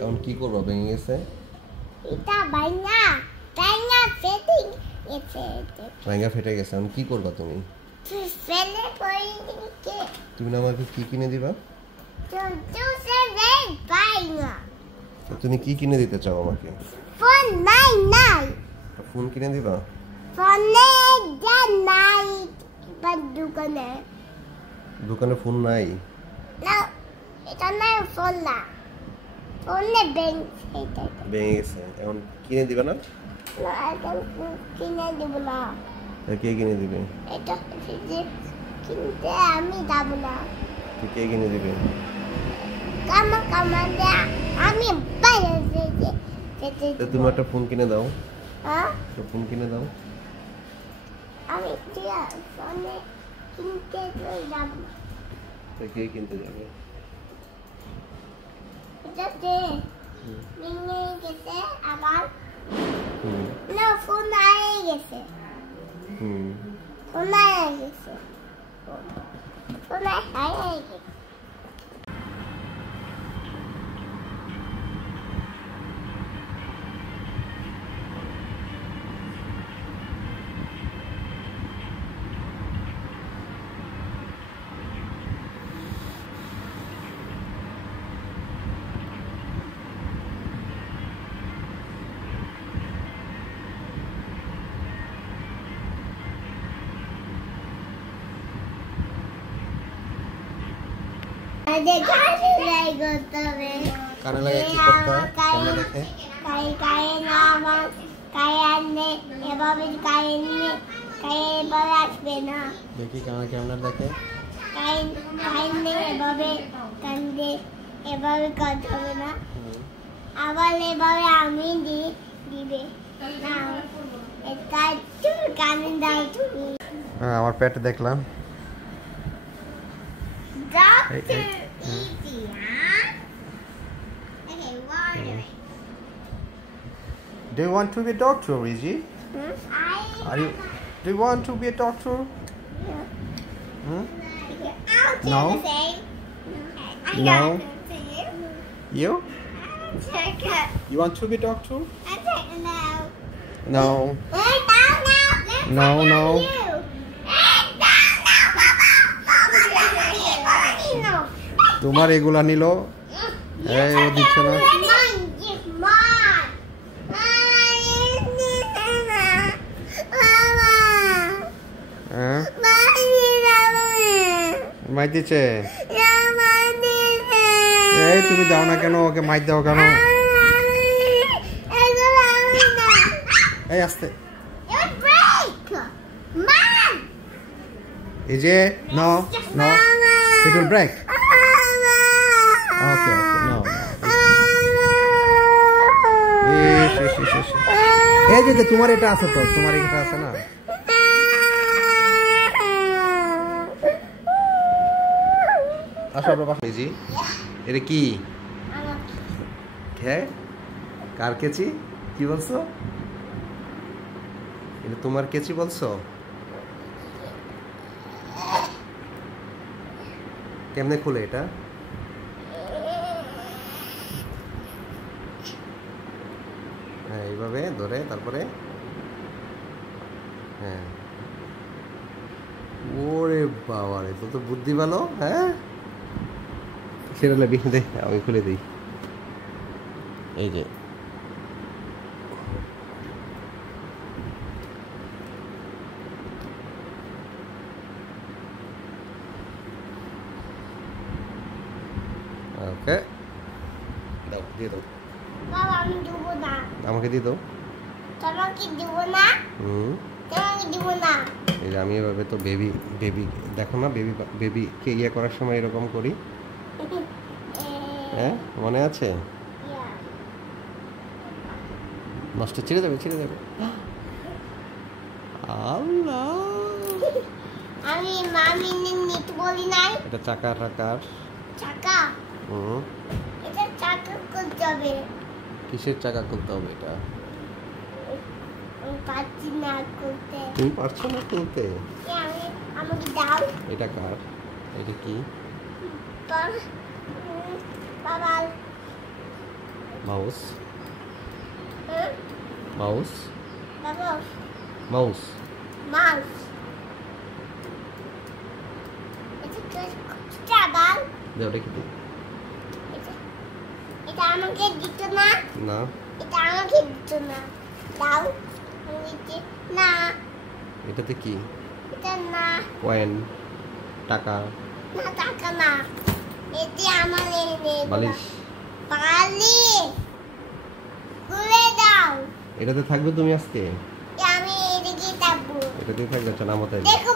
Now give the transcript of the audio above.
এখন কি করবা? ভেঙে গেছে এটা ভাঙা ভাঙা ফেটে গেছে। ভাঙা ফেটে গেছে, এখন কি করবা তুমি? ফেলে পড়ে দিকে। তুমি না আমাকে কি কিনে দিবা? তুমি কি কিনে দিতে চাও আমাকে? ফোন নাই নাই। ফোন কিনে দিবা? ফোনে নাই দোকানে। দোকানে ফোন নাই? না এটা নাই ফোন না, ফোনে ভেঙে গেছে, এখন কিনে দিবা না? কিনে দিব না। কে কিনে দিবে? এটা কিনতে আমি যাব না। কে কিনে দিবে? আমি বাইরে যেতে। তুমি একটা ফোন কিনে দাও। হ্যাঁ ফোন কিনে দাও। আমি ফোনে কিনতে যাব না। কে কিনতে যাবে? এটা ভেঙে গেছে আবার। না ফোন হারিয়ে গেছে। ফোন হারিয়ে গেছে। ফোন হারিয়ে গেছে। কানে লাগে কি করতে হয়? কেমনে দেখে? আসবে না। দেখি কানে কেমনে দেখে? এভাবে কান্দে, এভাবে কাজ হবে না। আবার এভাবে আমি দিবে না। এটা কানে দাও তুমি। আমার পেটে দেখলাম। Doctor easy, huh? Okay, water. Do you want to be a doctor, Rizzy? Do you want to be a doctor? No. No. You? You want to be a doctor? No. No, no. তোমার এগুলা নিল, এই ও দিচ্ছে না। মাইর দিচ্ছে। এই তুমি দাও না কেন ওকে? মাইর দাও কেন? এই আস্তে। এই যে no no, it will break. Okay, no. এই যে তোমার এটা আছে তো, তোমার এটা আছে না? আসো আমরা পাশে। জি এটা কি? হ্যাঁ কার কেচি? কি বলছো? এটা তোমার কেচি বলছো? কেমনে খুলে এটা? হ্যাঁ এইভাবে ধরে তারপরে হ্যাঁ। ওরে বাবা রে, তো বুদ্ধি ভালো। হ্যাঁ সেটা দে, আমি খুলে দিই। এই যে ওকে দাও, দিয়ে দাও। বাবা আমি দেব না। আমাকে দিয়ে দাও। তোমাকে দেব না। তোমাকে দেব না। এই যে আমি এভাবে তো বেবি দেখো না, বেবিকে ইয়ে করার সময় এরকম করি। হ্যাঁ মনে আছে? নষ্ট ছিঁড়ে যাবে। আল্লাহ আমি মামি নিতে বলি নাই। এটা চাকা। চাকা? এটা চাকা করতে হবে। কিসের চাকা খুলতে হবে এটা? পারছি না খুলতে। তুমি পারছো না খুলতে? আমাকে দাও। এটা কার? এটা কি? বাবা মাউস হুম মাউস বাবা মাউস মাউস এটা কি চাবাল দে ওটা কি দিই? এটা আমাকে দিত না না এটা আমাকে দিত না দাও আমি দিচ্ছি না এটাতে কি এটা না কয়েন টাকা না টাকা না এটি আমার এনে বালিশ বালিশ খুলে দাও এটাতে থাকবে তুমি আজকে আমি এদিকে যাবো এটাতে থাকবে চল আমাদের দেখো